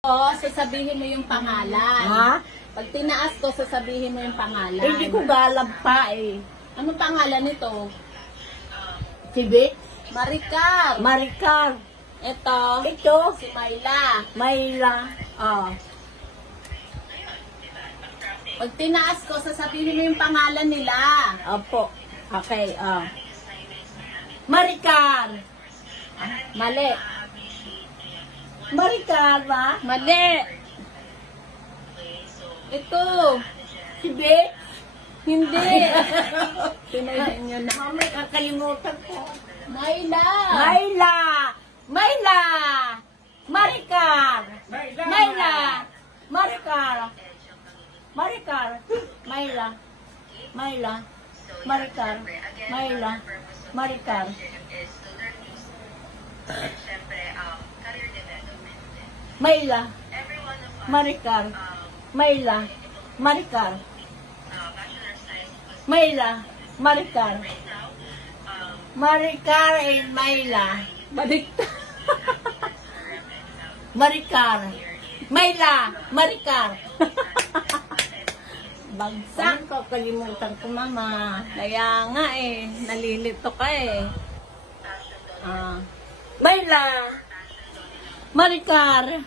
O, sasabihin mo yung pangalan. Ha? Pag tinaas ko, sasabihin mo yung pangalan. Hindi ko galab pa eh. Ano pangalan nito? Si Vic? Maricar. Maricar. Ito, Ito, si Myla. Mayla. Pag tinaas ko, sasabihin mo yung pangalan nila. Opo. Okay, Maricar. Mali. Maricar ba? Mali. Ito. Si Vic? Hindi. Pinayin nyo na. Mamay, kakalimutan ko. Myla. Mayla! Mayla! Maricar! Mayla! Maricar! Maricar! Mayla! Mayla! Maricar! Mayla! Maricar! Mayla! Maricar! Mayla! Maricar! Mayla! Maricar! Maricar and Mayla! Baliktad. Maricar! Mayla! Maricar! Bagsak ko, kalimutan ko, mama. Kaya nga eh, nalilito ka eh. Mayla! Maricar!